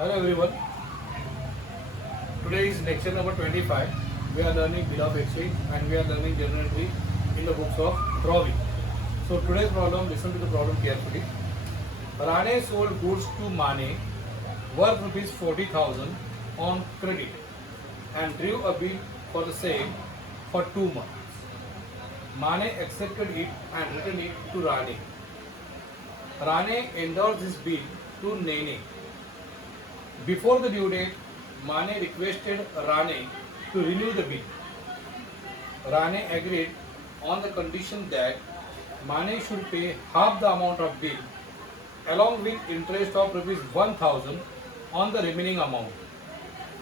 Hello everyone. Today is lecture number 25. We are learning bill of exchange and we are learning journal entry in the books of drawing. So today's problem, listen to the problem carefully. Rane sold goods to Mane worth rupees 40,000 on credit and drew a bill for the same for 2 months. Mane accepted it and returned it to Rane. Rane endorsed this bill to Nene. Before the due date, Mane requested Rane to renew the bill. Rane agreed on the condition that Mane should pay half the amount of bill along with interest of rupees 1000 on the remaining amount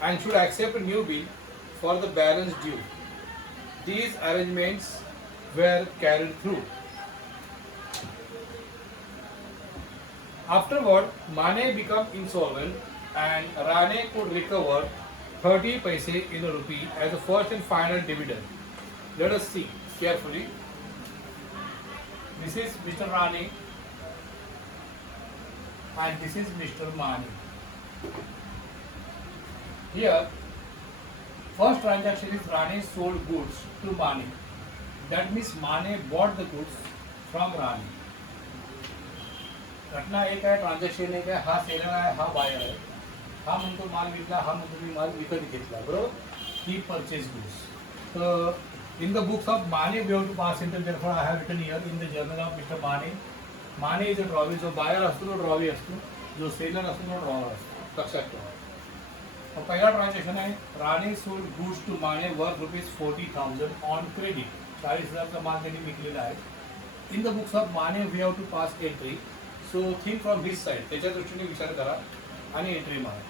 and should accept a new bill for the balance due. These arrangements were carried through. Afterward, Mane became insolvent and Rane could recover 30 paise in a rupee as a first and final dividend. Let us see carefully. This is Mr. Rane and this is Mr. Mane. Here, first transaction is Rane sold goods to Mane. That means Mane bought the goods from Rane. घटना एक आहे, transaction एक आहे, हा seller आहे, हा buyer आहे. हा म्हणतो माल विकला, हा म्हणतो मी माल विकत घेतला, बरोबर. He purchase goods. तर in the books of Mane we have to pass enter therefore I have written here in the journal of mister Mane. Mane is a drawee. जो बायर असतो तो ड्रॉवी असतो, जो सेलर असतो तो ड्रॉवर असतो. लक्षात ठेवा. तर पहिला ट्रान्झॅक्शन आहे Rane sold goods to Mane worth rupees 40,000 on credit. 40,000चा माल त्यांनी विकलेला आहे. In the books of Mane we have to pass entry. So think from his side. त्याच्या दृष्टीने विचार करा आणि एंट्री मारा.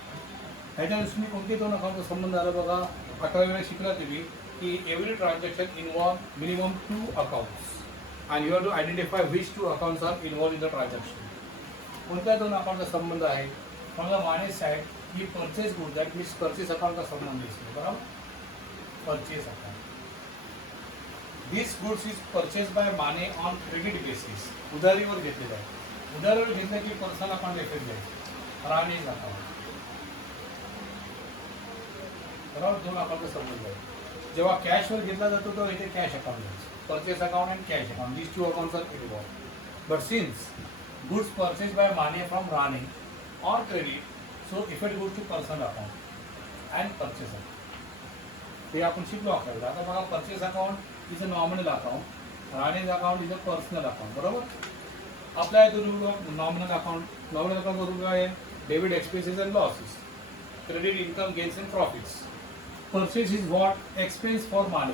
ह्याच्या दृष्टीने कोणते दोन अकाउंटचा संबंध आला बघा. 11व्या वेळेस शिकला तुम्ही की every transaction involve minimum 2 accounts and you have to identify which 2 accounts are involve in the transaction. कोणत्या दोन अकाउंटचा संबंध आहे. From the Mane side he purchase good, that means purchase अकाउंटचा संबंध दिसतो, बरोबर. Purchase account. This goods is purchase by Mane on credit basis. उधारीवर घेतलेला आहे. उधारीवर घेतलं की पर्सनल अकाउंट इफेक्ट जाईल. राणेज अकाउंट, बरोबर. दोन अकाउंटचा संबंध आहे. जेव्हा कॅशवर घेतला जातो तेव्हा इथे कॅश अकाउंट जायचं. Purchase account and cash account, this 2 accounts are involve. But since goods purchase by Mane from Rane on credit, so effect goes to personal account and purchase account. ते आपण शिकलो आपल्याला. आता बघा, purchase account is a nominal account, Rane's account is a personal account, बरोबर. Apply the rule of nominal account. Nominal account rule काय आहे. Debit expenses and losses, credit income gains and profits. Purchase is what expense for Mane.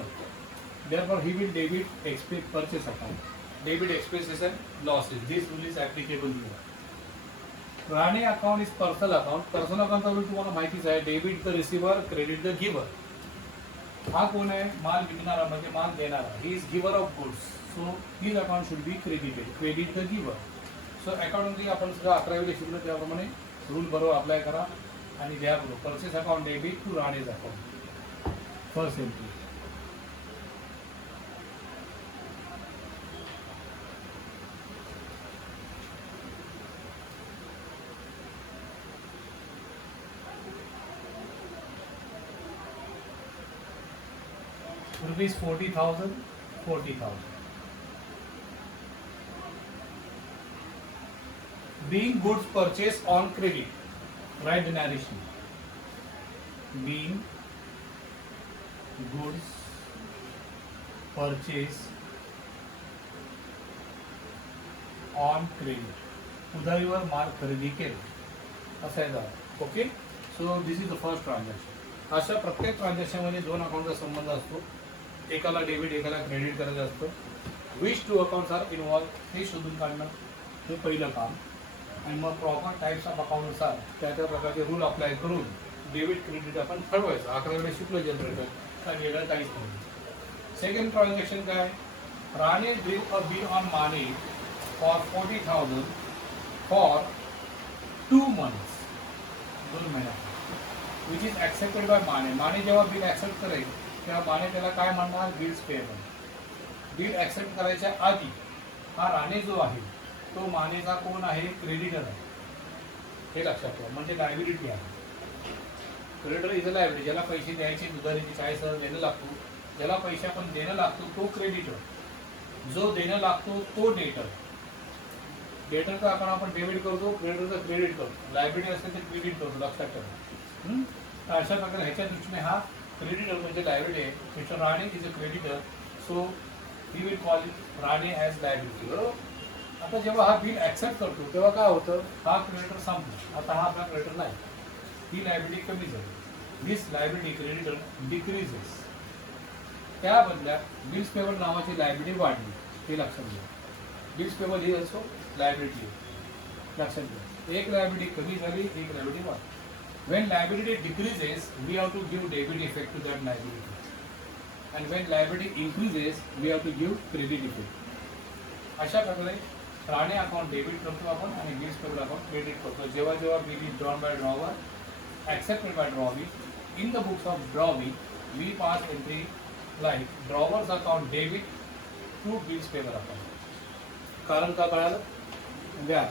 Therefore, he will debit expense purchase account. Debit expenses and losses. This rule is applicable here. Rane account is personal account. Personal account चा rule तुम्हाला माहितीच आहे. Debit the receiver, credit the giver. हा कोण आहे. माल विकणारा म्हणजे माल देणारा. He is giver of goods. So his account should be credited. Credit the giver. So accordingly आपण सगळं 11वी शिकलो त्याप्रमाणे रूल बरोबर अप्लाय करा आणि घ्या बरोबर. Purchase account debit to Rane's account. First entry. Rupees 40,000, 40,000. Being goods purchased on credit. Write the narration. Being goods purchase on credit. उधारीवर माल खरेदी केला असं आहे. Okay. So this is the first transaction. अशा प्रत्येक ट्रान्झॅक्शनमध्ये 2 अकाउंटचा संबंध असतो. एकाला डेबिट एकाला क्रेडिट करायचं असतं. विच 2 अकाउंट्स आर इन्व्हॉल्व हे शोधून काढणं हे पहिलं काम. आणि मग प्रॉपर टाईप्स ऑफ अकाउंटनुसार त्या प्रकारचे रूल अप्लाय करून डेबिट क्रेडिट आपण ठरवायचं. 11वीला शिकलो जनरेटर. वेगळं काहीच नाही. सेकंड ट्रान्झॅक्शन काय. Rane drew a bill on Mane for 40,000 for 2 months, 2 महिन्या, which is accepted by Mane. Mane जेव्हा बिल ॲक्सेप्ट करेल तेव्हा माने त्याला काय म्हणणार. Bills payable. बिल ॲक्सेप्ट करायच्या आधी हा राणे जो आहे तो मानेचा कोण आहे. क्रेडिटर आहे. हे लक्षात ठेवा, म्हणजे लायबिलिटी आहे. Creditor is a liability. ज्याला पैसे द्यायचे उधारीचे 40,000 देणं लागतो, ज्याला पैसे आपण देणं लागतो तो क्रेडिटर, जो देणं लागतो तो डेटर. डेटरचं आपण डेबिट करतो, क्रेडिटरचं क्रेडिट करतो. लायबिलिटी असेल तर क्रेडिट करतो, लक्षात ठेवा. तर अशा प्रकारे ह्याच्या दृष्टीने हा क्रेडिटर म्हणजे लायबिलिटी आहे. Mister Rane is a creditor, so we will call Rane as liability. बरोबर. आता जेव्हा हा बिल ॲक्सेप्ट करतो तेव्हा काय होतं, हा क्रेडिटर संपला, आता हा आपला क्रेडिटर नाही, ही लायबिलिटी कमी झाली. दिस लायबिलिटी क्रेडिटर डिक्रीजेस. त्या बदल्यात बिल्स पेबल नावाची लायबिलिटी वाढली, हे लक्षात घ्या. बिल्स पेबल ही असो लायबिलिटी लक्षात घ्या. एक लायबिलिटी कमी झाली, एक लायबिलिटी वाढली. When liability decreases, we have to give debit effect to that liability. And when liability increases, we have to give credit effect. अशा प्रकारे राणे अकाउंट डेबिट करतो आपण आणि बिल्स पेबल अकाउंट क्रेडिट करतो. जेव्हा जेव्हा bill is drawn by drawer, accepted by drawee, in the books of drawee, we pass entry like drawers account debit to bills payable account. कारण का कळालं? द्या.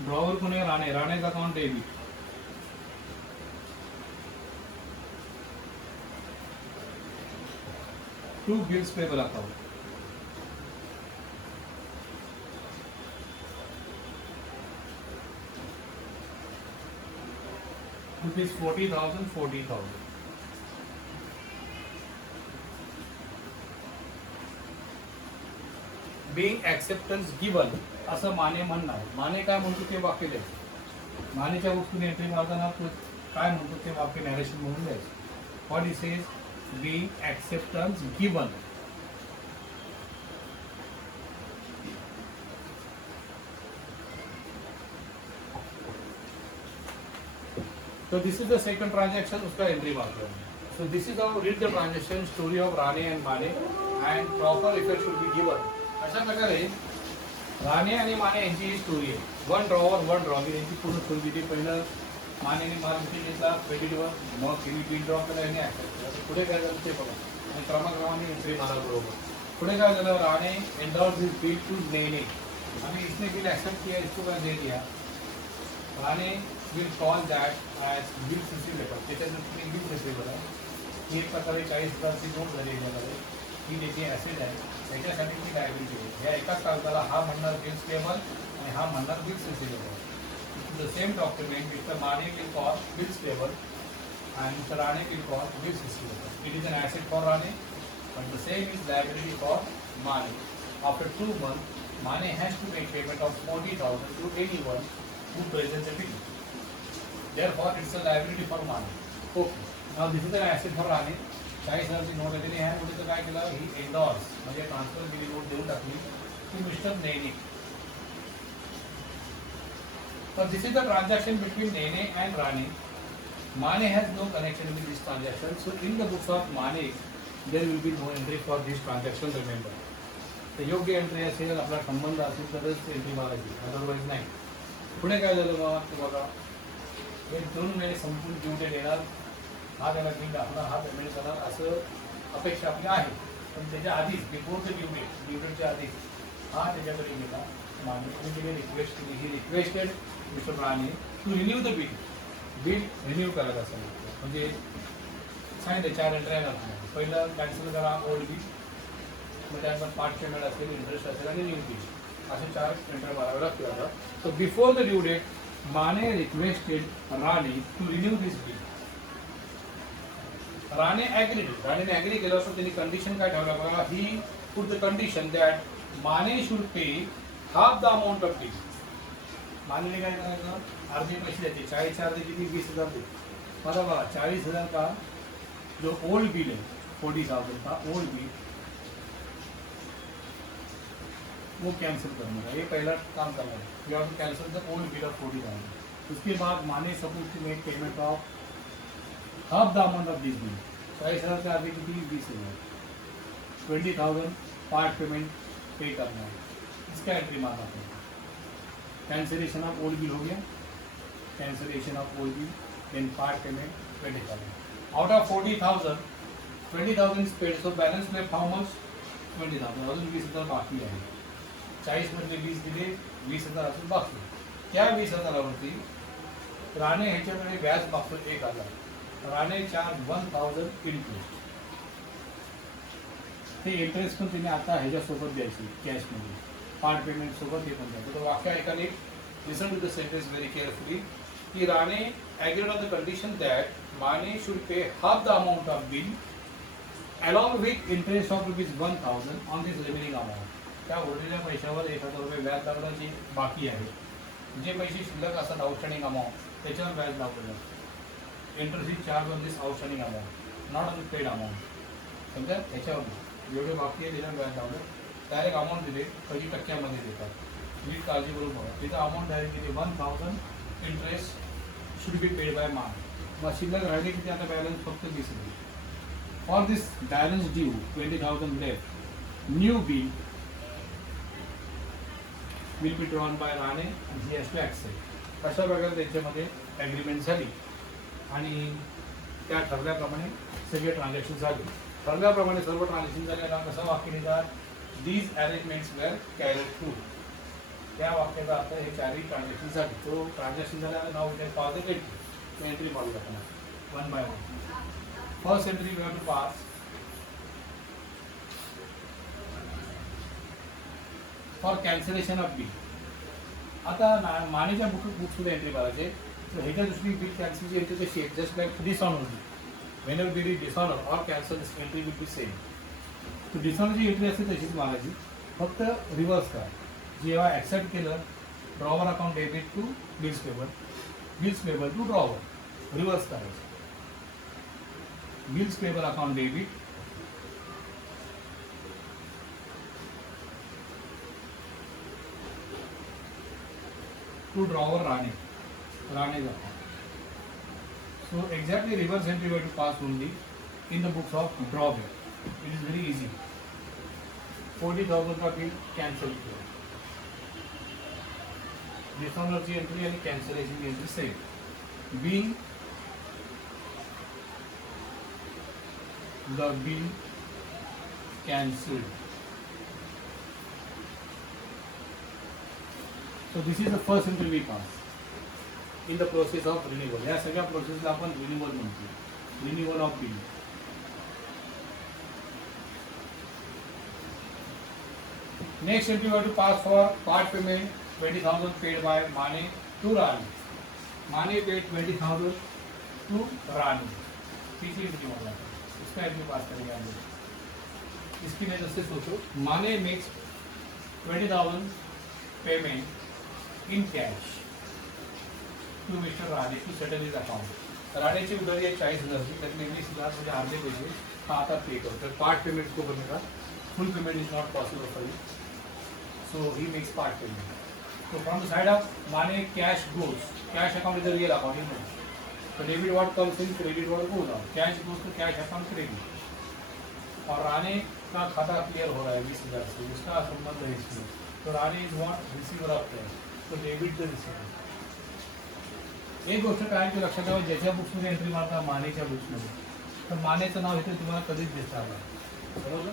ड्रॉवर कोण आहे? राणे. राणेचं account debit to bills payable account. Rupees 40,000 40,000. Being acceptance given असं माने म्हणणार. माने काय म्हणतो ते वाक्य द्यायचं. मानेच्या वस्तूने एंट्री मारताना काय म्हणतो ते वाक्य नॅरेशन म्हणून द्यायचं. What it says, being acceptance given. So this is the second transaction, उसका एंट्री मारते हैं. So this is how read the transaction story of Rane and Mane and proper effect should be given. अशा प्रकारे राणे आणि माने यांची ही स्टोरी आहे. वन ड्रॉवर वन ड्रॉवर यांची पूर्ण स्टोरी दिली. पहिलं मानेने माल घेतला क्रेडिटवर, मग तिने बिल ड्रॉ केला आणि ॲक्सेप्ट केला. पुढे काय झालं ते बघा आणि क्रमाक्रमाने एंट्री मारा बरोबर. पुढे काय झालं, Rane endorse this bill to Nene आणि इसने बिल ॲक्सेप्ट किया, इसको काय दे दिया. Rane will call that as bill receivable. त्याच्या दृष्टीने बिल रिसिवेबल आहे. ही एक प्रकारे 40,000ची नोट झाली याच्यामध्ये. ही त्याची ॲसेट आहे, त्याच्यासाठी ती लायबिलिटी आहे. ह्या एकाच कागदाला हा म्हणणार बिल्स पेबल आणि हा म्हणणार bills receivable. The same document mister Mane will call bills payable and Mr. Rane will call bills receivable. It is an asset for Rane, but the same is liability for Mane. After 2 months, Mane has to make payment of 40,000 to anyone who presents a bill. Therefore, it's a liability for Mane. Okay. Now this is an asset for Rane. 40,000ची note आलेली आहे. म्हणजे काय केलं, ही एंडॉर्स म्हणजे transfer केली note देऊन टाकली की mister Nene. But this is the transaction between Nene and Rane. Mane has no connection with this transaction. So in the books of Mane, there will be no entry for this transaction. Remember. तर योग्य entry असेल, आपला संबंध असेल तरच entry मारायची, otherwise नाही. पुढे काय झालं बाबा, ते बघा हे 2 महिने संपून ड्यू डेट येणार, हा त्याला बिल दाखवणार, हा पेमेंट करणार असं अपेक्षा आपली आहे. पण त्याच्या आधीच बिफोर द ड्यू डेटच्या आधीच हा त्याच्याकडे गेला. माने तिने रिक्वेस्ट केली. He requested mister Rane to renew the bill renew करायला सांगितलं. म्हणजे सांगितलं 4 एंट्र्या घालणार. पहिलं कॅन्सल करा ओल्ड बिल, मग त्यानंतर पार्ट पेमेंट असेल, इंटरेस्ट असेल आणि न्यू बिल, असे 4 एंट्र्या माराव्या लागतील. So before the due date Mane requested Rane to renew this bill. Rane agreed. राणेने ॲग्री केलं असं त्यांनी कंडिशन काय ठेवलं बघा. He put the condition that Mane should pay half the amount of bill. मानेने काय करायचं, अर्धे पैसे द्यायचे. 40 अर्धे किती, 20,000 दे. मला बघा 40,000 का जो ओल्ड बिल है 40,000 का ओल्ड बिल वो कैंसिल करना है. ये पहला काम करना है. You have to cancel the old bill of 40,000. उसके बाद Mane suppose to make payment of half the amount of this bill. 40,000 का आगे कितनी, 20,000. 20,000 पार्ट पेमेंट पे करना है. इसका एंट्री मारना है. कैंसिलेशन ऑफ ओल्ड बिल हो गया, cancellation of old bill, then part payment 20,000. Out of 40,000 20,000 is paid. So balance left how much, 20,000. अजून 20,000 बाकी आहे. 40 मधले 20 दिले, 20,000 अजून बाकी. त्या 20,000वरती राणे ह्याच्याकडे व्याज मागतो 1,000. Rane charge 1,000 interest. ते इंटरेस्ट पण तिने आता ह्याच्यासोबत द्यायची कॅशमध्ये, पार्ट पेमेंट सोबत हे पण द्यायचं. तर वाक्य ऐकाने listen to the sentence very carefully की Rane agreed on the condition that Mane should pay half the amount of bill along with interest of ₹1,000 on this remaining amount. त्या उरलेल्या पैशावर 1,000 रुपये व्याज लागणं जी बाकी आहे, जे पैसे शिल्लक असतात आउटस्टँडिंग अमाऊंट त्याच्यावर व्याज लागलेलं. Interest is charge on this outstanding amount, not on the paid amount. समजा त्याच्यावर जेवढे बाकी आहे त्याच्यावर व्याज लावलं. डायरेक्ट अमाऊंट दिले कधी टक्क्यामध्ये देतात, नीट काळजी करून बघा. तिथं अमाऊंट डायरेक्ट दिली 1,000 interest should be paid by मान. मग शिल्लक राहिले की आता बॅलन्स फक्त 20,000. For this balance due 20,000 left, new bill will be drawn by Rane आणि ही हॅज टू ॲक्सेप्ट. अशा प्रकारे त्यांच्यामध्ये ॲग्रीमेंट झाली आणि त्या ठरल्याप्रमाणे सगळे ट्रान्झॅक्शन झाले. ठरल्याप्रमाणे सर्व ट्रान्झॅक्शन झाल्याला कसं वाक्य लिहितात, these arrangements were carried through. त्या वाक्याचा अर्थ हे चारही ट्रान्झॅक्शन झाले. तो ट्रान्झॅक्शन झाल्यानं नाव इथे पास द एंट्री पाडू आपण one by one. First entry we have to pass for cancellation of bill. आता मानेच्या बुकमध्ये एंट्री करायचे. तर ह्याच्या दृष्टीने बिल कॅन्सलची एंट्री कशी आहे, just like dishonour. whenever there is dishonor or cancel, this entry will be same. तो डिसऑनरची एंट्री असते तशीच मागायची, फक्त रिव्हर्स करा. जेव्हा ॲक्सेप्ट केलं drawer account debit to bills payable, bills payable to drawer, reverse करायचं. Bills payable account debit to drawer Rane, Rane जातो. So exactly reverse entry we have to pass only in the books of drawback. It is very easy. 40,000 का bill cancel KIA. Dishonor की entry यानी cancellation की entry same. Being the bill cancelled. So this is the first entry we pass. In the process of renewal. या सगळ्या प्रोसेसला आपण renewal म्हणतो, renewal of bill. Next entry we have to pass for part payment 20,000 paid by Mane to Rani. Mane paid 20,000 to Rani. तीसरी entry वाला इसका entry pass करेंगे हम लोग. इसकी वजह से सोचो, Mane makes 20,000 payment in cash to mister Rane to settle is account. राणेची उधारी आहे 40,000ची, त्यातले 20,000 म्हणजे अर्धे पैसे हा आता पे करतो. पार्ट पेमेंट को बनेगा, full payment is not possible for you, so he makes part payment. तो from the side of Mane cash goes, cash account is the real account in no. तो debit word comes in, credit word goes out. Cash goes to cash account credit. और राणे का खाता clear हो रहा है 20,000 से, उसका संबंध है इसमें. तो Rane is what receiver of cash, तो डेबिट द रिसीवर. एक गोष्ट काय की लक्षात ठेवा, ज्याच्या बुक्समध्ये एंट्री मारता मानेच्या बुक्समध्ये, तर मानेचं नाव इथे तुम्हाला कधीच दिसणार नाही, बरोबर.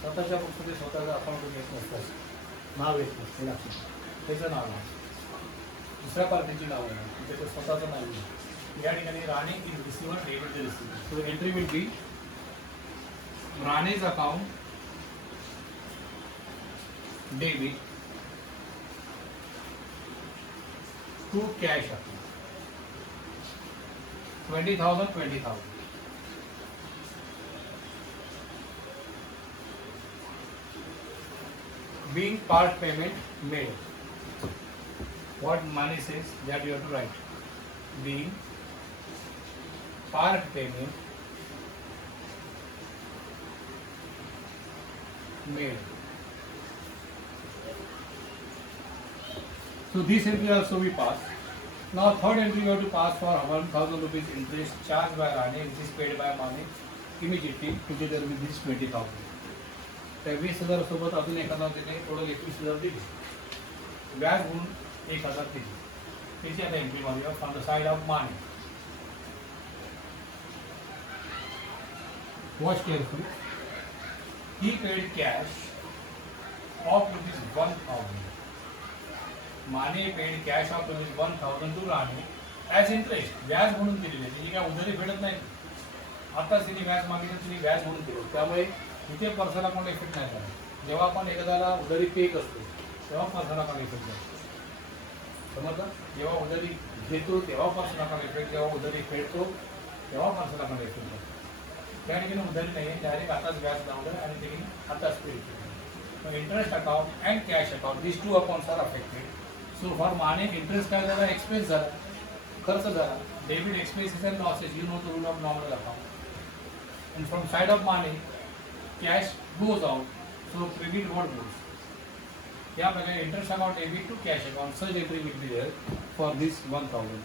स्वतःच्या बुक्समध्ये स्वतःचं अकाउंट येत नसतं, नाव येत नसतं, लक्षात. त्याचं नाव आहे, दुसऱ्या पार्टीची नाव आहे, त्याचं स्वतःचं नाव आहे. या ठिकाणी Rane is receiver, debit the receiver. So entry will be Rane's account debit to cash account 20,000 20,000. Being part payment made. What money says that you have to write. Being part payment made. So this entry also we pass. Now third entry we have to pass for 1,000 rupees interest charged by Rane, which is paid by Mane immediately together with this 20,000. त्या 20,000 सोबत अजून 1,000 दिले, total 21,000 दिले. व्याज म्हणून 1,000 दिले. त्याची आता एंट्री मारूया from the side of Mane. Watch carefully. He paid cash of ₹1,000. Mane paid cash of rupees 1000 to Rane as interest, व्याज म्हणून दिलेली आहे, तिची काय उधारी फेडत नाही. आताच तिने व्याज मागितलं, तिने व्याज म्हणून दिलं, त्यामुळे इथे पर्सनल अकाउंट इफेक्ट नाही झाला. जेव्हा आपण एखाद्याला उधारी पे करतो तेव्हा पर्सनल अकाउंट इफेक्ट जातो, समजलं. जेव्हा उधारी घेतो तेव्हा पर्सनल अकाउंट इफेक्ट, जेव्हा उधारी फेडतो तेव्हा पर्सनल अकाउंट इफेक्ट जातो. त्या ठिकाणी उधारी नाही आहे, डायरेक्ट आताच व्याज लावलं आणि त्यांनी आताच पे केलं. Interest account and cash account, this two accounts are affected. So for Mane interest काय झाला, एक्सपेन्स झाला, खर्च झाला. Debit expenses and losses, you know the rule of normal account. And from side of money, cash goes out, so credit what goes. या प्रकारे interest account debit to cash account, such entry will be there for this 1000.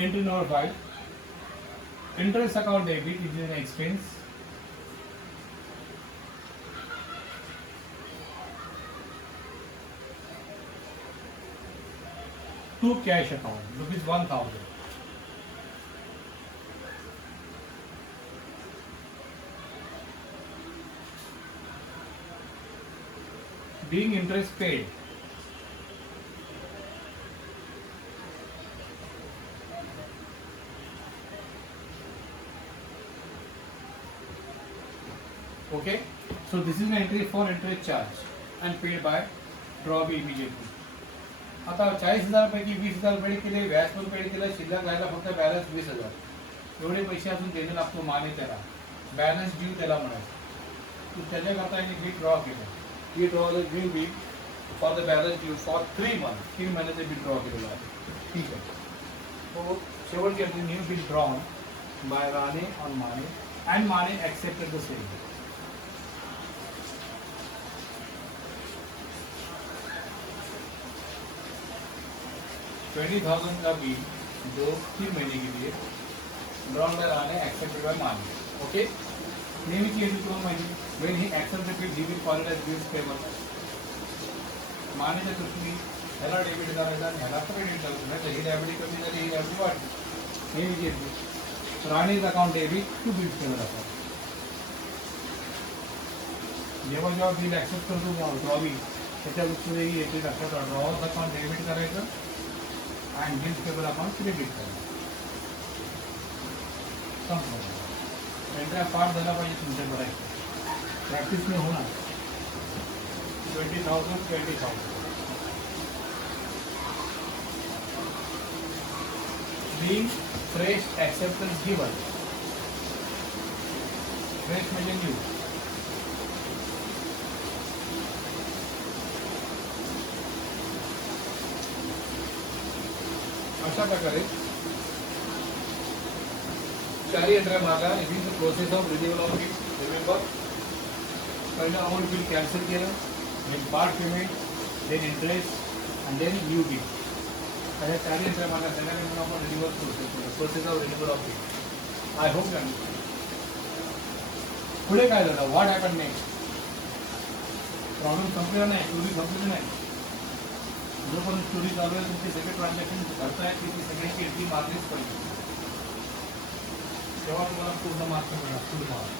Entry number 5. Interest account debit is an expense. To cash account, rupees 1000. Being interest paid. Okay, so this is an entry for interest charge and paid by draw immediately. आता 40,000 पैकी 20,000 paid केले, व्याज पण paid केलं, शिल्लक राहिला फक्त balance 20,000. एवढे पैसे अजून देणे लागतो माने त्याला, बॅलन्स ड्यू त्याला म्हणायचं. तो त्याच्याकरता यांनी बिल ड्रॉ केलं. He draw due bill for the balance due for 3 months, 3 महिन्याचे बिल ड्रॉ केलेलं आहे. ठीक आहे, तो शेवटची अजून new bill drawn by Rane on Mane and Mane accepted the same. 20,000 का बिल जो 3 महीने के लिए drawn by Rane accepted by Mane. Okay, नेहमीची एंट्री 2 महिने. When he accept the bill, he will call it as bills payable. मानेच्या दृष्टीने ह्याला डेबिट करायचं आणि ह्याला क्रेडिट करायचं, नाही तर ही लायबिलिटी कमी झाली, ही लायबिलिटी वाढली. नेहमीची entry Rane's account debit to bills payable account. जेव्हा जेव्हा बिल ॲक्सेप्ट करतो ड्रॉवी, त्याच्या दृष्टीने ही एंट्री लक्षात, ड्रॉवर्स अकाउंट डेबिट करायचं and bill payable account credit करायचं. संपलं. पाठ झाला पाहिजे तुमच्या बऱ्याच प्रॅक्टिस में होणार. 20,000 20,000. Being fresh acceptance given. Fresh म्हणजे न्यू. अशा प्रकारे 4 एंट्र्या मागा. It is the process of renewal of bill. Remember, पहिलं अमाऊंट बिल कॅन्सल केलं, then part payment, then interest and then new bill. अशा 4 एंट्र्या मागा त्याला म्हणून आपण renewal process of renewal of bill. I hope ना. पुढे काय झालं, व्हॉट हॅपन नेक्स्ट. प्रॉब्लेम संपलेला नाही, स्टोरी संपलेली नाही. जोपर्यंत स्टोरी चालू आहे, तुमचे सगळे ट्रान्झॅक्शन करतायत की ती सगळ्यांची एंट्री मारलीच पाहिजे, तेव्हा तुम्हाला पूर्ण मार्क मिळणार.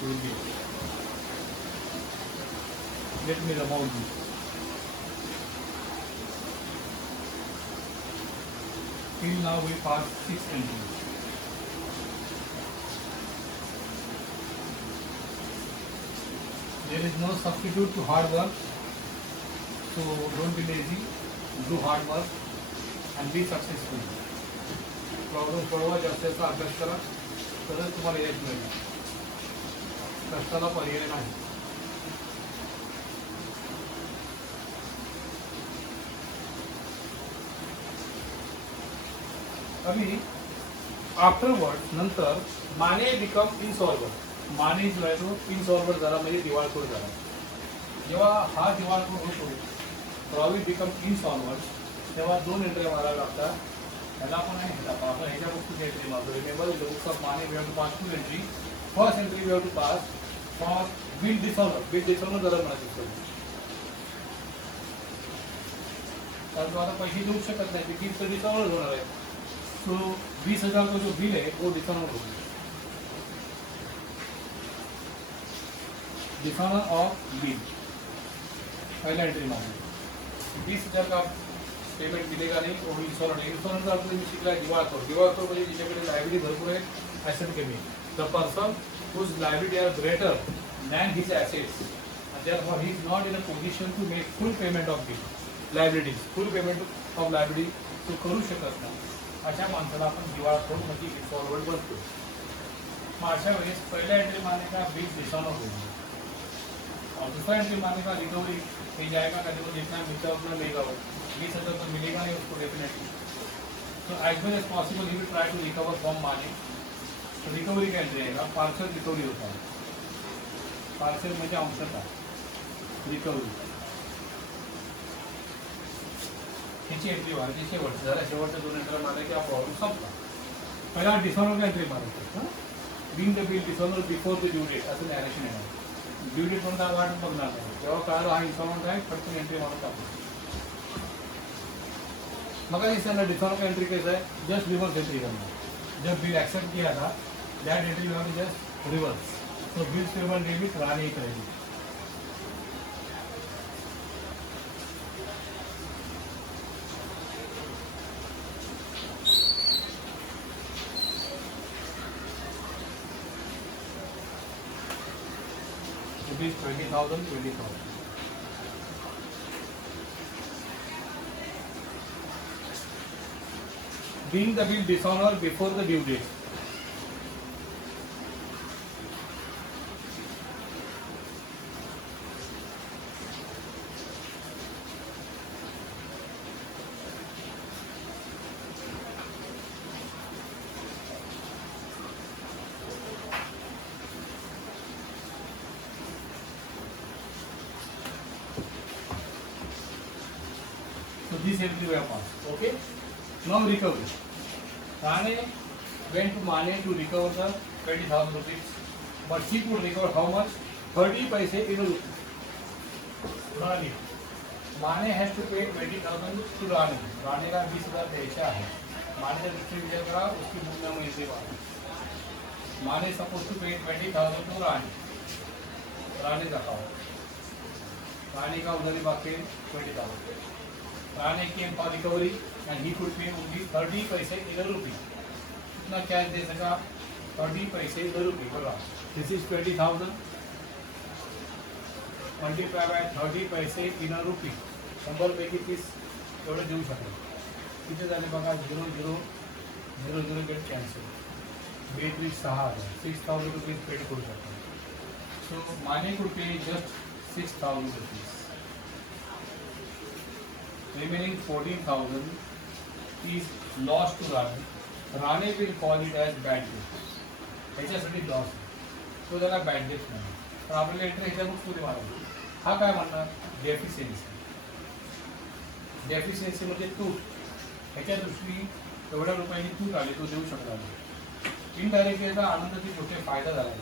पूर्ण let me about this. Till now we pass 6 entries. There is no substitute to hard work, so don't be lazy. Do hard work and be successful. Problem सोडवा, जास्तीचा अभ्यास करा, तरच तुम्हाला यश मिळेल. कष्टाला पर्याय नाही. अभी आफ्टरवर्ड नंतर माने बिकम इनसॉल्वंट. माने जो आहे तो इनसॉल्वंट झाला म्हणजे दिवाळखोर झाला. जेव्हा हा दिवाळखोर होतो, प्रॉवी बिकम इनसॉल्वंट, तेव्हा 2 एंट्री माराव्या लागतात. त्याला आपण नाही घेतात, आपण ह्याच्या बुकची एंट्री मारतो. Remember the books of Mane we have to pass 2 entry. First entry we have to pass for bill dishonour. Bill dishonour जरा म्हणा शकतो, कारण तो आता पैसे देऊ शकत नाही, बिल तर डिसऑनर होणार आहे. सो 20,000 का जो बिल है वो डिसऑनर होगा. डिसऑनर ऑफ बिल पहला एंट्री मारना. 20,000 का पेमेंट मिलेगा नहीं, वो इंश्योरेंस है. इंश्योरेंस का आपने शिकला दिवाळखोर. दिवाळखोर म्हणजे जिच्याकडे लायबिलिटी भरपूर आहे, ॲसेट कमी. The person whose liability are greater than his assets and therefore he is not in a position to make full payment of bill liabilities. full payment of liability तो करू शकत नाही. अशा माणसाला आपण दिवाळखोर म्हणजे फॉरवर्ड बनतो. मग अशा वेळेस पहिल्या एंट्री मारने का बिल डिसऑनर होगा और दूसरा एंट्री मारने का रिकवरी कहीं जाएगा का जो जितना मिलता उतना लेगा. वो 20,000 तो मिलेगा नहीं उसको डेफिनेटली. तो as well as possible he will try to recover from Mane. तो रिकवरी का एंट्री आएगा. पार्सल रिकवरी होता है. पार्सल म्हणजे अंशतः रिकवरी ह्याची एंट्री मारायची. शेवटची जरा शेवटच्या 2 एंट्री मारल्या की आपण संपला. पहिला डिसऑनर एंट्री मारायची. Being the bill dishonour before the due date असं नॅरेशन येणार. ड्यू डेट पण काय वाट बघणार नाही. जेव्हा कळालं हा इन्स्टॉलमेंट आहे पटकन एंट्री मारून टाकू. मग इसका डिसऑनर का एंट्री कैसा है, जस्ट रिवर्स एंट्री करना. जब बिल एक्सेप्ट किया था that entry you have to just reverse. तो बिल पेमेंट डेबिट रानी ही करेगी. Rupees 20,000, 20,000. Being the bill dishonor before the due date. So this entry we have passed. Okay. Now recovery. Rane went to Mane to recover the 20,000 rupees, but she could recover how much? 30 paise in a rupee. Rane. Mane has to pay 20,000 to Rane. Rane का 20,000 पैसा है. Mane का दूसरी विजय करा उसकी book में entry मारा. Mane is supposed to pay 20,000 to Rane. Rane का खाओ. Rane का उधारी बाकी 20,000. Rane came for recovery and he could pay only 30 paise in a rupee. कितना कैश दे सका? 30 paise in a rupee. बोला. This is 20,000 multiplied by 30 paise in a rupee. 100 पैकी 30 एवढं देऊ शकतो. किती झाले बघा? 0 0 0 0 गेट कॅन्सल. बेट 6,000. 6,000 रुपीज पेड करू शकतो. So Mane could pay just 6,000 rupees. Remaining 14,000 is lost to Rane. Rane will call it as bad debt. ह्याच्यासाठी लॉस. तो त्याला बॅड डेट म्हणून. पण आपल्याला एंट्री ह्याच्या बुक पुढे मारायची. हा काय म्हणणार? डेफिशियन्सी. डेफिशियन्सी म्हणजे तूट. ह्याच्या दृष्टीने एवढ्या रुपयांनी तूट आली तो देऊ शकणार नाही. इनडायरेक्टली याचा आनंदाचे छोटे फायदा झाला.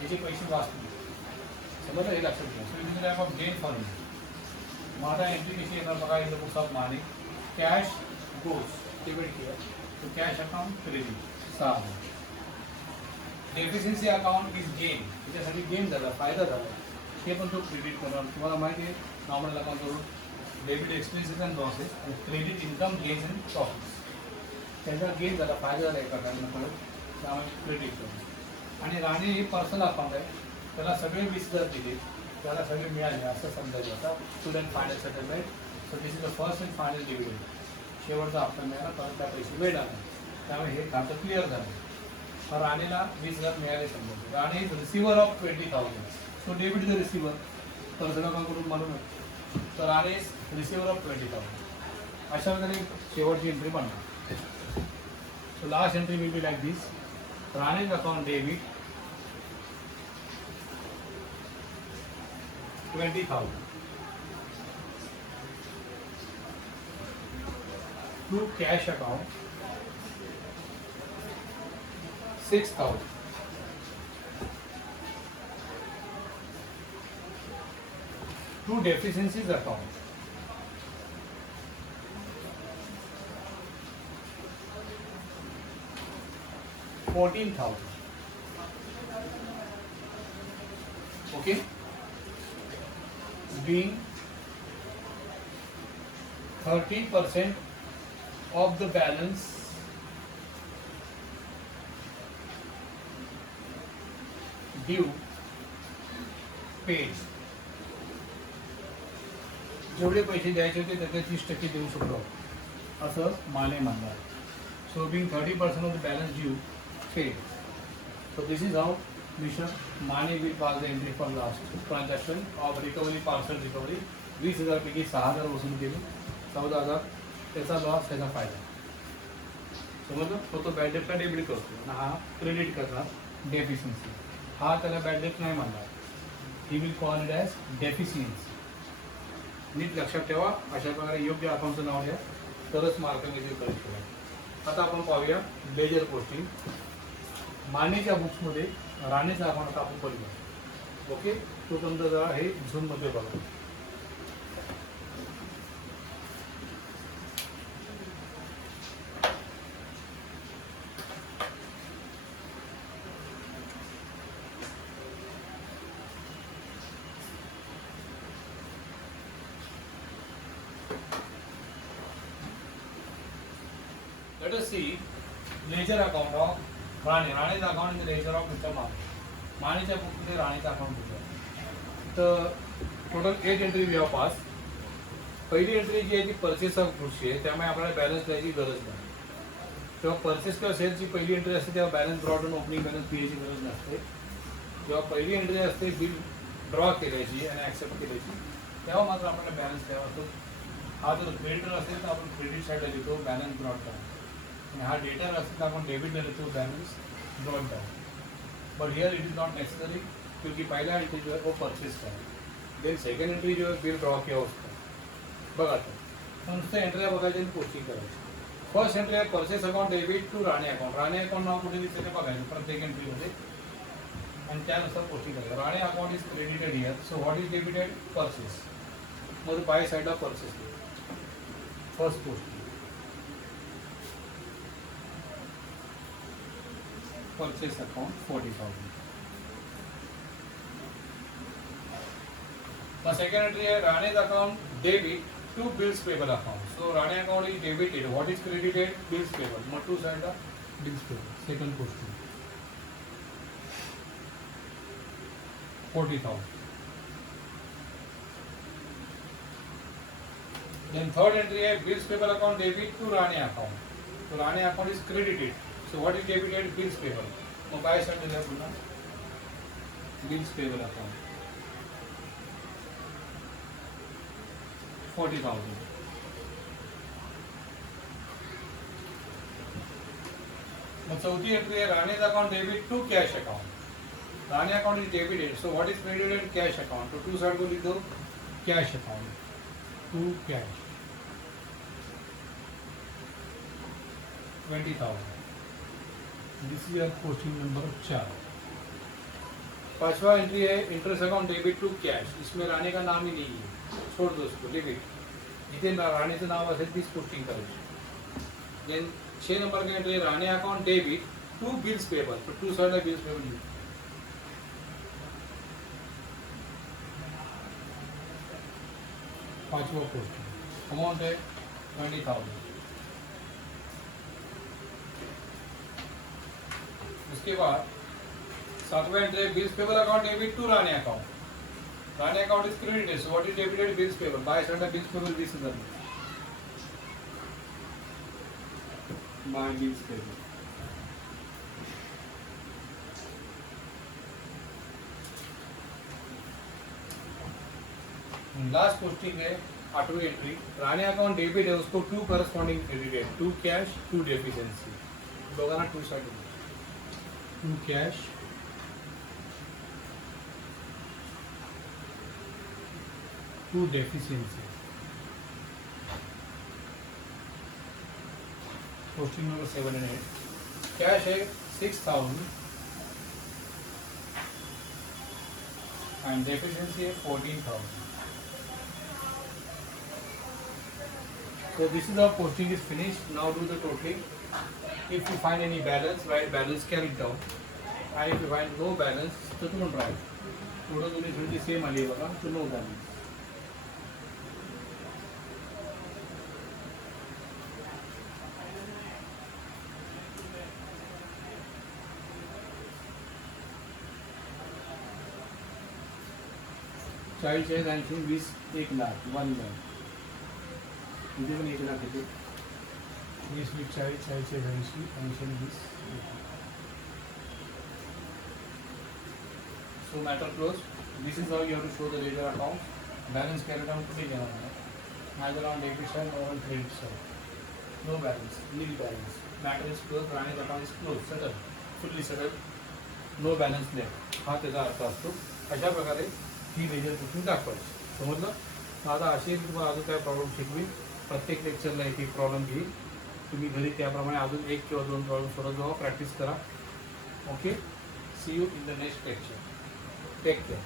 त्याचे पैसे वाचले. समजलं हे लक्षात घ्या. So it is type of gain for you. माझा एंट्री कशी येणार बघा. In the books of Mane cash goes debit किया तो cash account credit 6,000. Deficiency account is gain. त्याच्यासाठी गेन झाला, फायदा झाला. ते पण तो क्रेडिट करणार. तुम्हाला माहिती आहे नॉर्मल अकाउंट करून डेबिट एक्सपेन्सेस अँड लॉसेस आणि credit income gains and profits. त्याचा गेन झाला, फायदा झाला एका कारण परत त्यामुळे क्रेडिट करतो. आणि राणे हे पर्सनल अकाउंट आहे. त्याला सगळे 20,000 दिले, त्याला सगळे मिळाले असं समजायचं. आता student final settlement. So this is the first and final dividend. शेवटचा हप्ता मिळाला, परत त्या पैसे वेळ आला. त्यामुळे हे खातं क्लिअर झालं. राणेला 20,000 मिळाले समजायचे. Rane is receiver of 20,000. So debit the receiver. कर्ज करून मालूम आहे. तर राणे इज रिसिव्हर ऑफ 20,000. अशा प्रकारे शेवटची एंट्री बनणार. So last entry will be like this. Rane's account debit 20,000. To cash account 6,000. To deficiencies account 14,000. Okay, being 30% of the balance due paid. जेवढे पैसे द्यायचे होते त्याचे 30% देऊ शकतो असं माने म्हणतात. So being 30% of the balance due paid. So this is how mister Mane will pass the entry for last transaction of recovery partial recovery. 20,000 पैकी 6,000 वसूल केले, 14,000 त्याचा लॉस त्याचा फायदा. समजलं. तो बॅड डेटला डेबिट करतो आणि हा क्रेडिट करणार डेफिशियन्सी. हा त्याला बॅड डेट नाही म्हणणार. He will call it as deficiency. नीट लक्षात ठेवा. अशा प्रकारे योग्य अकाउंटचं नाव द्या तरच मार्क मिळतील परीक्षेला. आता आपण पाहूया लेजर पोस्टिंग. मानेच्या बुक्समध्ये राणेचा अकाउंट आता आपण बघूया. ओके, तो तुमचा जरा हे झूममध्ये बघा. Let us see ledger account of Rane. राणेचा account in ledger of mister Mane. मानेच्या बुकमध्ये राणेचा अकाउंट होतं. तर total 8 entry we have pass. पहिली एंट्री जी आहे ती परचेस ऑफ गुड्सची आहे, त्यामुळे आपल्याला बॅलन्स द्यायची गरज नाही. जेव्हा परचेस किंवा सेलची पहिली एंट्री असते तेव्हा बॅलन्स ड्रॉ करून ओपनिंग बॅलन्स द्यायची गरज नसते. जेव्हा पहिली एंट्री असते बिल ड्रॉ केल्याची आणि ॲक्सेप्ट केल्याची तेव्हा मात्र आपल्याला बॅलन्स द्यावा लागतो. हा जर क्रेडिटर असेल तर आपण क्रेडिट साईडला देतो बॅलन्स ड्रॉ करा, आणि हा डेटर असेल तर आपण डेबिटला देतो बॅलन्स ड्रॉ करा. But here it is not necessary, क्योंकि पहला एंट्री जो है वो परचेस का है. देन सेकंड एंट्री जो है बिल ड्रॉ किया उसका. बघा तर नुसतं एंट्री बघायची आणि पोस्टिंग करायची. फर्स्ट एंट्री आहे purchase account debit to Rane account. Rane account नाव कुठे दिसतं ते बघायचं प्रत्येक एंट्रीमध्ये आणि त्यानुसार पोस्टिंग करायचं. Rane account is credited here, so what is debited purchase. मग बाय साईडला purchase first posting. Purchase account 40,000. मग सेकंड एंट्री आहे Rane's account debit to bills payable account. So Rane account is debited. What is credited bills payable. मग to साईडला bills payable. Second posting 40,000. Then third entry है bills payable account debit to Rane account. So Rane account is credited. So what is debited? Bills payable. So by side दिया पुन्हा bills payable account 40,000. मग चौथी entry है Rane's account debit to cash account. Rane account is debited. So what is credited? Cash account. तो to side को लिख दो cash account to cash 20,000. This is posting number 4. पांचवा एंट्री है interest account debit to cash. इसमें राणे का नाम ही नहीं है, छोड़ दो उसको, डेबिट. जिथे राणेचं नाव असेल तीच पोस्टिंग करायची. देन 6 नंबर की एंट्री है Rane account debit to bills payable. तो टू साइड बिल्स पेबल. पांचवा पोस्टिंग अमाउंट है 20,000. उसके बाद सातवां entry bills payable account debit to Rane account. Rane account is credited. So what is debited? Bills payable. By side bills payable 20,000. By bills payable. Last posting है 8वीं entry. Rane account debit है, उसको to corresponding credited. To cash to deficiency. दोघांना to side to cash to deficiency. Posting number 7 and 8. Cash है 6,000 and deficiency है 14,000. So this is how posting is finished. Now do the totaling. If you find any balance, write balance carried down. And if you find no balance, so don't write. Total units will be same आली बघा, so no balance. चाळीस आहे 80 20 1 लाख 1 लाख इथे पण 1 लाख येते 20 20 40 40 80 80 20 So matter closed. This is how you have to show the ledger account. Balance carried down to the neither on debit side nor on credit side. No balance, nil balance. Matter is closed. Running account is closed. Settled, fully settled. No balance left. हा त्याचा अर्थ असतो. अशा प्रकारे ही ledger booking दाखवायची. समजलं? आता असे तुम्हाला अजून काय प्रॉब्लेम शिकवी. प्रत्येक लेक्चरला एक एक प्रॉब्लेम घेईल. तुम्ही घरी त्याप्रमाणे अजून एक किंवा दोन प्रॉब्लेम सोडत जावा, प्रॅक्टिस करा. Okay, see you in the next lecture. Take care.